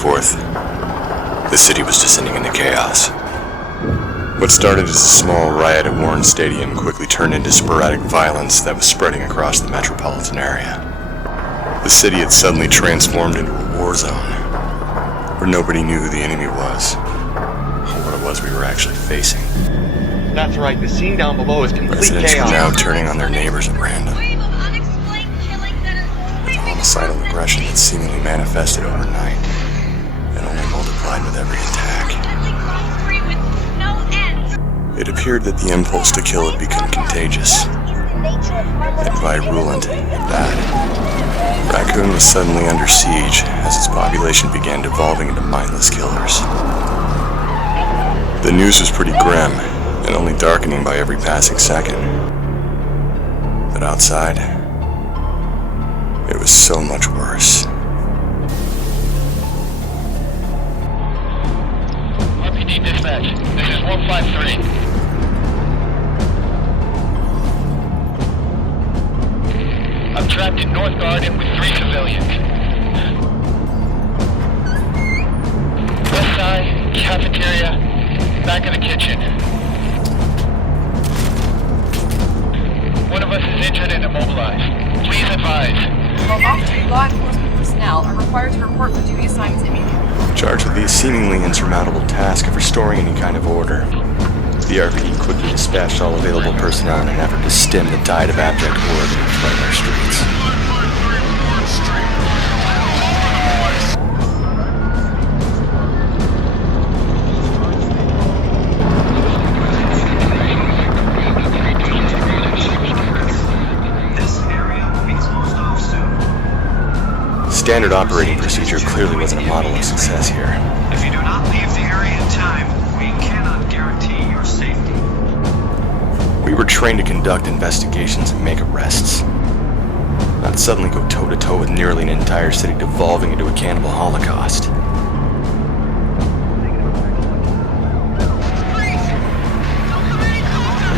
4th, the city was descending into chaos. What started as a small riot at Warren Stadium quickly turned into sporadic violence that was spreading across the metropolitan area. The city had suddenly transformed into a war zone, where nobody knew who the enemy was, or what it was we were actually facing. That's right, the scene down below is complete Residents chaos. were now turning on their neighbors at random. With homicidal aggression that seemingly manifested overnight, and only multiplied with every attack. It appeared that the impulse to kill had become contagious, and virulent at that. Raccoon was suddenly under siege as its population began devolving into mindless killers. The news was pretty grim, and only darkening by every passing second. But outside, it was so much worse. RPD dispatch, this is 153. I'm trapped in North Garden with 3 civilians. West side, cafeteria, back of the kitchen. One of us is injured and immobilized. Please advise. All law enforcement personnel are required to report for duty assignments immediately. Charged with the seemingly insurmountable task of restoring any kind of order, the RPD quickly dispatched all available personnel in an effort to stem the tide of abject horror that had flooded our streets. This area will be closed off soon. Standard operating procedure clearly wasn't a model of success here. If you do not leave the area in time, we cannot guarantee your safety. We were trained to conduct investigations and make arrests, not suddenly go toe-to-toe with nearly an entire city devolving into a cannibal holocaust.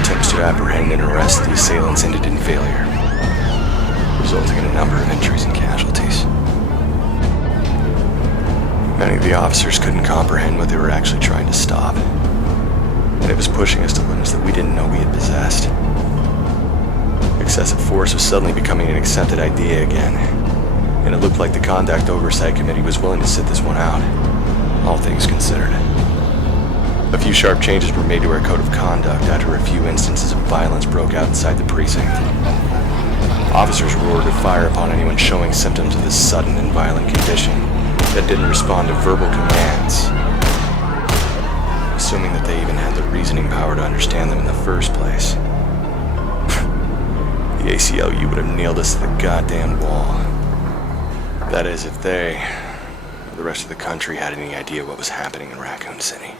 Attempts to apprehend and arrest the assailants ended in failure, resulting in a number of injuries and casualties. Many of the officers couldn't comprehend what they were actually trying to stop, and it was pushing us to limits that we didn't know we had possessed. Excessive force was suddenly becoming an accepted idea again, and it looked like the Conduct Oversight Committee was willing to sit this one out, all things considered. A few sharp changes were made to our code of conduct after a few instances of violence broke out inside the precinct. Officers were ordered to fire upon anyone showing symptoms of this sudden and violent condition that didn't respond to verbal commands, assuming that they even had the reasoning power to understand them in the first place. The ACLU would have nailed us to the goddamn wall. That is, if they, or the rest of the country, had any idea what was happening in Raccoon City.